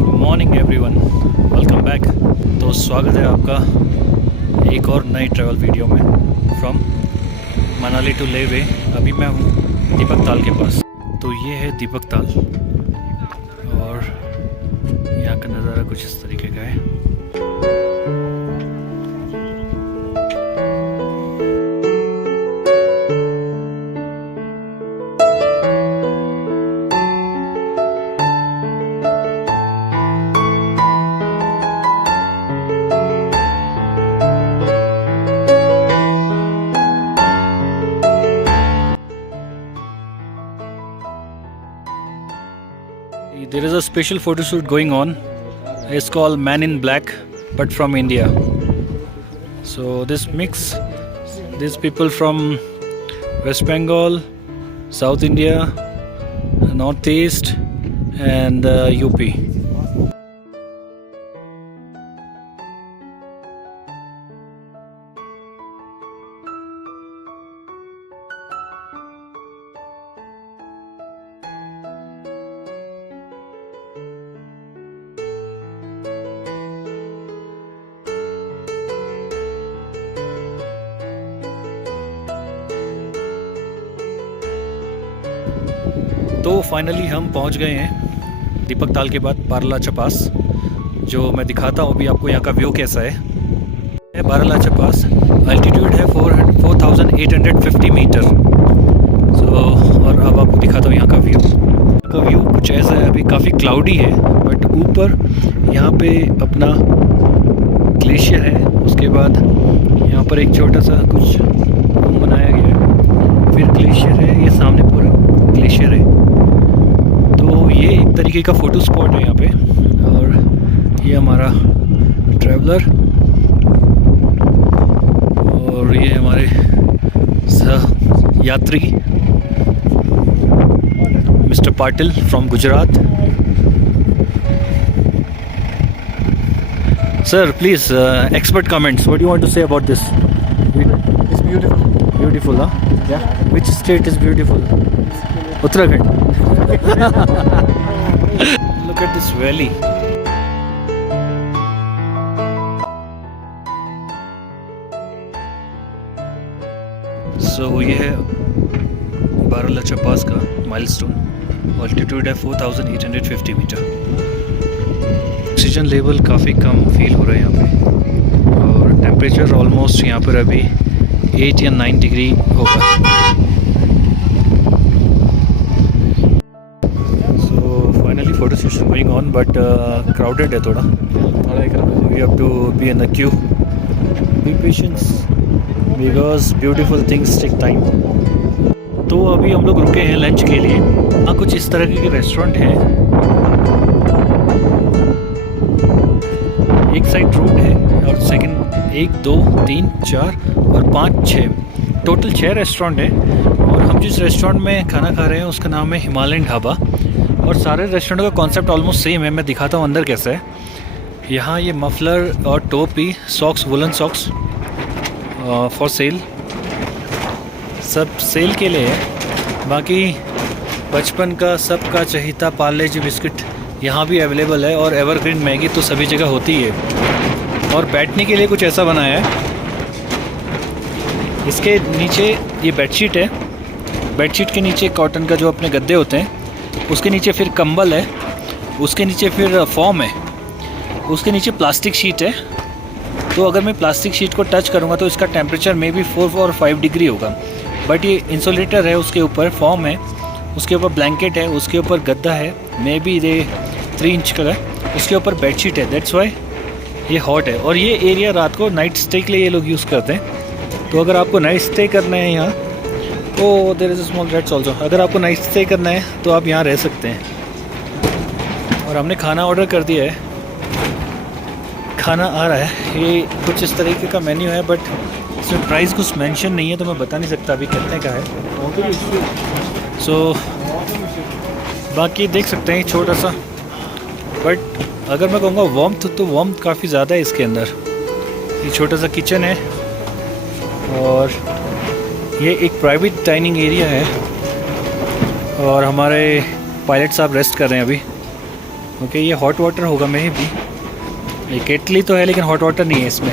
Good morning everyone, welcome back. तो स्वागत है आपका एक और नई ट्रैवल वीडियो में फ्रॉम मनाली टू लेवे। अभी मैं हूँ दीपक ताल के पास। तो ये है दीपक ताल और यहाँ का नज़ारा कुछ इस तरीके का है। There is a special photo shoot going on. It's called Man in Black, but from India. So this mix, these people from West Bengal, South India, Northeast, and UP. तो फाइनली हम पहुंच गए हैं दीपक ताल के बाद बारालाचा पास, जो मैं दिखाता हूं अभी आपको यहाँ का व्यू कैसा है। बारालाचा पास अल्टीट्यूड है 4850 मीटर। और अब आपको दिखाता हूँ यहाँ का व्यू कुछ ऐसा है। अभी काफ़ी क्लाउडी है, बट ऊपर यहाँ पे अपना ग्लेशियर है। उसके बाद यहाँ पर एक छोटा सा कुछ बनाया गया है, फिर ग्लेशियर है, ये सामने पूरा ग्लेशियर है। तो ये एक तरीके का फ़ोटो स्पॉट है यहाँ पे। और ये हमारा ट्रैवलर और ये हमारे सह यात्री mister Patil from Gujarat. Sir please expert comments, what you want to say about this? It's beautiful. Beautiful, huh? Yeah. Which state is beautiful? Uttarakhand. Look at this valley. So ये है बारालाचा पास का माइलस्टोन। ऑल्टीट्यूड है 4850 metre. Oxygen level काफ़ी कम feel हो रहा है यहाँ पे, और टेम्परेचर ऑलमोस्ट यहाँ पर अभी 8 या 9 डिग्री होगा। So finally photo session going on, but crowded है थोड़ा। We have to be in the queue, be patience because beautiful things take time. तो अभी हम लोग रुके हैं लंच के लिए। हाँ, कुछ इस तरह के रेस्टोरेंट हैं। एक साइड रोड है और सेकंड 1 2 3 4 और 5 6 टोटल 6 रेस्टोरेंट हैं। और हम जिस रेस्टोरेंट में खाना खा रहे हैं उसका नाम है हिमालयन ढाबा। और सारे रेस्टोरेंट का कॉन्सेप्ट ऑलमोस्ट सेम है। मैं दिखाता हूँ अंदर कैसा है। यहाँ ये मफलर और टोपी, socks, woollen socks for sale, सब सेल के लिए है। बाकी बचपन का सबका चहीता पार्ले जी बिस्किट यहाँ भी अवेलेबल है, और एवरग्रीन मैगी तो सभी जगह होती है। और बैठने के लिए कुछ ऐसा बनाया है। इसके नीचे ये बेडशीट है, बेडशीट के नीचे कॉटन का जो अपने गद्दे होते हैं, उसके नीचे फिर कंबल है, उसके नीचे फिर फॉर्म है, उसके नीचे प्लास्टिक शीट है। तो अगर मैं प्लास्टिक शीट को टच करूँगा तो इसका टेम्परेचर मे बी 4 और 5 डिग्री होगा। बट ये इंसुलेटर है, उसके ऊपर फॉर्म है, उसके ऊपर ब्लैंकेट है, उसके ऊपर गद्दा है, मे बी ये 3 इंच का है, उसके ऊपर बेडशीट है। दैट्स वाई ये हॉट है। और ये एरिया रात को नाइट स्टे के लिए ये लोग यूज़ करते हैं। तो अगर आपको नाइट स्टे करना है यहाँ, तो there is a small rates also. अगर आपको नाइट स्टे करना है तो आप यहाँ रह सकते हैं। और हमने खाना ऑर्डर कर दिया है, खाना आ रहा है। ये कुछ इस तरीके का मेन्यू है, बट इसमें प्राइस कुछ मेंशन नहीं है, तो मैं बता नहीं सकता अभी कितने का है। सो बाकी देख सकते हैं छोटा सा, बट अगर मैं कहूँगा वार्मथ, तो वार्मथ काफ़ी ज़्यादा है इसके अंदर। ये छोटा सा किचन है, और ये एक प्राइवेट डाइनिंग एरिया है। और हमारे पायलट साहब रेस्ट कर रहे हैं अभी। ओके, ये हॉट वाटर होगा मे भी, ये केटली तो है लेकिन हॉट वाटर नहीं है इसमें।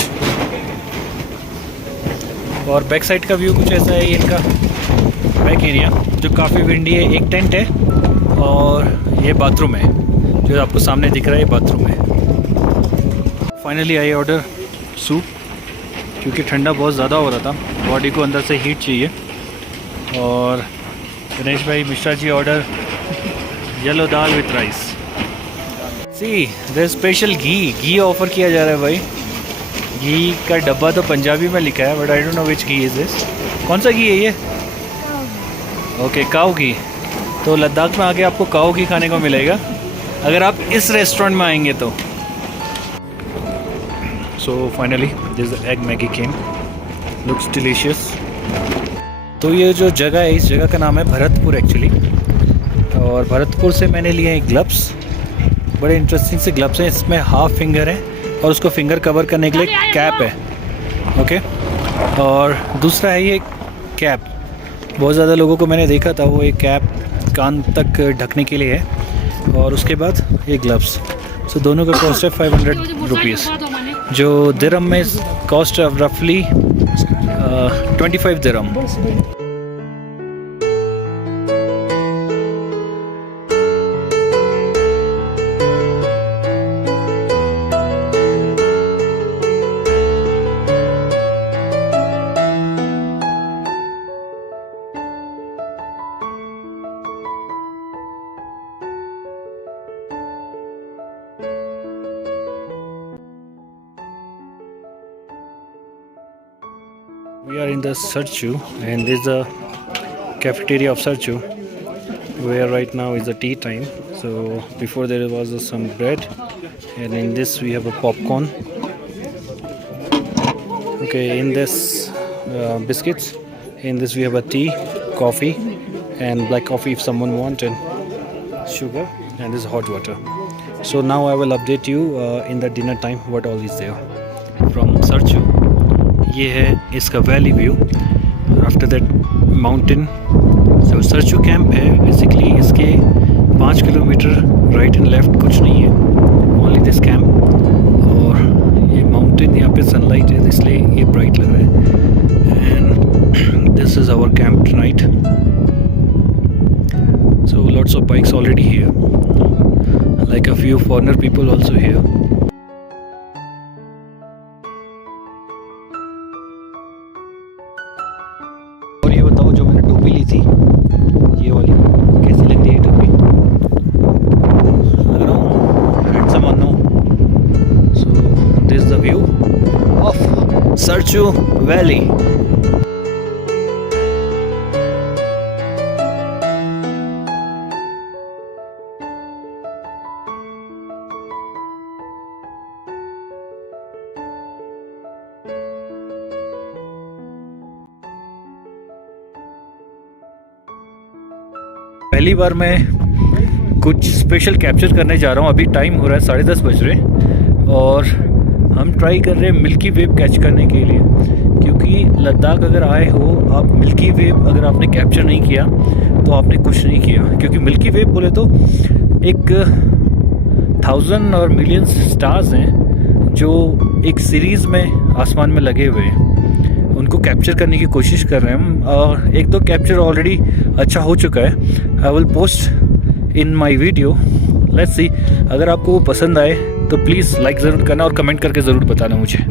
और बैक साइड का व्यू कुछ ऐसा है, ये इनका बैक एरिया जो काफ़ी विंडी है। एक टेंट है और ये बाथरूम है जो आपको सामने दिख रहा है, ये बाथरूम है। फाइनली आई ऑर्डर सूप क्योंकि ठंडा बहुत ज़्यादा हो रहा था, बॉडी को अंदर से हीट चाहिए। और गणेश भाई Mishra ji order yellow dal with rice. See there special ghee offer किया जा रहा है भाई। घी का डब्बा तो पंजाबी में लिखा है but I don't know which ghee is this. कौन सा घी है ये? ओके, काऊ घी। तो लद्दाख में आके आपको काऊ घी खाने को मिलेगा अगर आप इस रेस्टोरेंट में आएंगे तो। So finally this egg Maggi came, looks delicious. तो ये जो जगह है, इस जगह का नाम है भरतपुर एक्चुअली। और भरतपुर से मैंने लिए हैं ग्लव्स, बड़े इंटरेस्टिंग से ग्लव्स हैं। इसमें हाफ फिंगर है और उसको फिंगर कवर करने के लिए कैप है। ओके, और दूसरा है ये कैप। बहुत ज़्यादा लोगों को मैंने देखा था वो एक कैप कान तक ढकने के लिए है। और उसके बाद ये ग्लव्स। सो दोनों का कॉस्ट है 500 रुपीज़, जो दिरहम में कॉस्ट ऑफ रफली 25 दिरहम। We are in the Sarchu and this is the cafeteria of Sarchu where right now is the tea time. So before there was some bread and in this we have a popcorn. Okay, in this biscuits. In this we have a tea, coffee and black coffee if someone wanted, sugar, and this is hot water. So now I will update you in the dinner time what all is there from Sarchu. ये है इसका valley view, after that mountain. So Sarchu camp है basically, इसके 5 kilometre right and left कुछ नहीं है, only this camp. और ये माउंटेन, यहाँ पे सनलाइट है इसलिए ये ब्राइट लग रहा है। And this is our camp tonight. So lots of bikes already here, like a few foreigner people also here. जो मैंने टोपी ली थी ये वाली, कैसी लग रही है टोपी? लग रहा हूँ हैंडसम और no? So this is the view of Sarchu valley. पहली बार मैं कुछ स्पेशल कैप्चर करने जा रहा हूँ। अभी टाइम हो रहा है 10:30 बज रहे और हम ट्राई कर रहे हैं मिल्की वेव कैच करने के लिए, क्योंकि लद्दाख अगर आए हो आप, मिल्की वेव अगर आपने कैप्चर नहीं किया तो आपने कुछ नहीं किया। क्योंकि मिल्की वेव बोले तो एक 1000 और मिलियंस स्टार्स हैं जो एक सीरीज़ में आसमान में लगे हुए हैं, उनको कैप्चर करने की कोशिश कर रहे हैं हम। और एक दो कैप्चर ऑलरेडी अच्छा हो चुका है, I will post in my video, let's see. अगर आपको वो पसंद आए तो प्लीज़ लाइक ज़रूर करना और कमेंट करके ज़रूर बताना मुझे।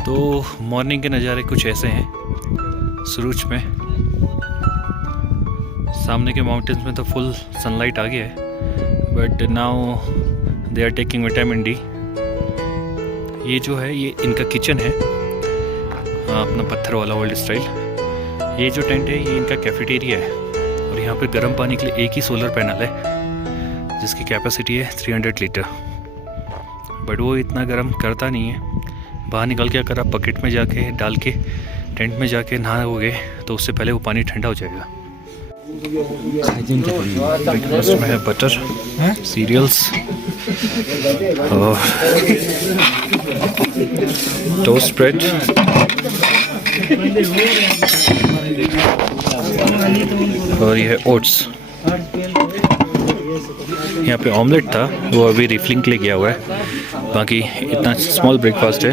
तो मॉर्निंग के नज़ारे कुछ ऐसे हैं सुरूच में। सामने के माउंटेन्स में तो फुल सनलाइट आ गया है, but now they are taking vitamin D. ये जो है ये इनका किचन है। अपना पत्थर वाला ओल्ड स्टाइल। ये जो टेंट है ये इनका कैफेटेरिया है और यहाँ पे गर्म पानी के लिए एक ही सोलर पैनल है जिसकी कैपेसिटी है 300 लीटर, बट वो इतना गर्म करता नहीं है। बाहर निकल के अगर आप बकेट में जाके डाल के टेंट में जाके नहाओगे तो उससे पहले वो पानी ठंडा हो जाएगा। ब्रेकफास्ट में है बटर, सीरियल्स और टोस्ट ब्रेड, और ये है ओट्स। यहाँ पे ऑमलेट था, वो अभी रिफिलिंग के लिए गया हुआ है। बाकी इतना स्मॉल ब्रेकफास्ट है।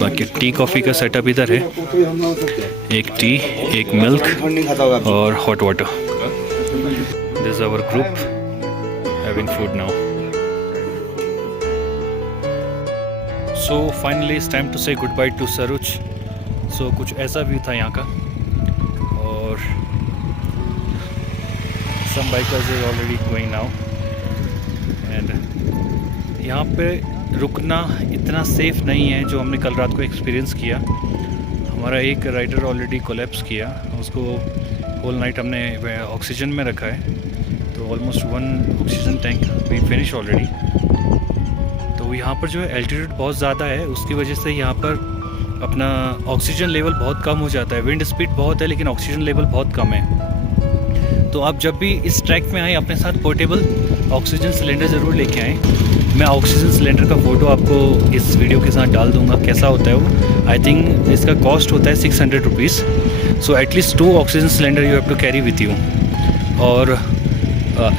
बाकी टी कॉफ़ी का सेटअप इधर है, एक टी, एक मिल्क और hot water. This is our group having food now. So finally it's time to say goodbye to Sarchu. सो कुछ ऐसा व्यू था यहाँ का, और some bikers is already going now, and यहाँ पे रुकना इतना सेफ नहीं है जो हमने कल रात को एक्सपीरियंस किया। हमारा एक राइडर ऑलरेडी कोलैप्स किया, उसको होल नाइट हमने ऑक्सीजन में रखा है, तो almost 1 oxygen tank we finish already. तो यहाँ पर जो है एल्टीट्यूड बहुत ज़्यादा है, उसकी वजह से यहाँ पर अपना ऑक्सीजन लेवल बहुत कम हो जाता है। विंड स्पीड बहुत है लेकिन ऑक्सीजन लेवल बहुत कम है। तो आप जब भी इस ट्रैक में आए अपने साथ पोर्टेबल ऑक्सीजन सिलेंडर ज़रूर लेके आएँ। मैं ऑक्सीजन सिलेंडर का फ़ोटो आपको इस वीडियो के साथ डाल दूंगा कैसा होता है वो। आई थिंक इसका कॉस्ट होता है 600 rupees. So at least 2 oxygen cylinder you have to carry with you, और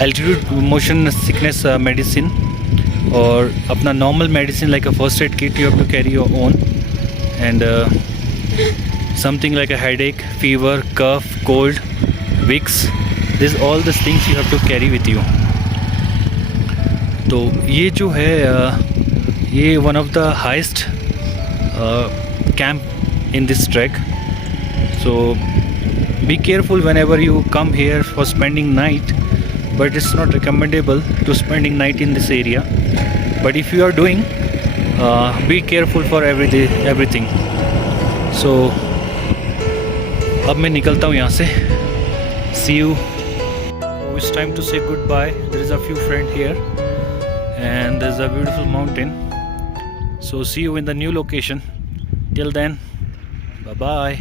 एल्टीट्यूड मोशन सिकनेस मेडिसिन, और अपना normal medicine like a first aid kit you have to carry your own, and something like a headache, fever, cough, cold, Vicks, this all this things you have to carry with you. तो ये जो है ये one of the highest camp in this track. So be careful whenever you come here for spending night, but it's not recommendable to spending night in this area, but if you are doing be careful for everything. So अब मैं निकलता हूँ यहाँ से। See you. It's time to say goodbye. There is a few friends here and there's a beautiful mountain. So see you in the new location. Till then, bye bye.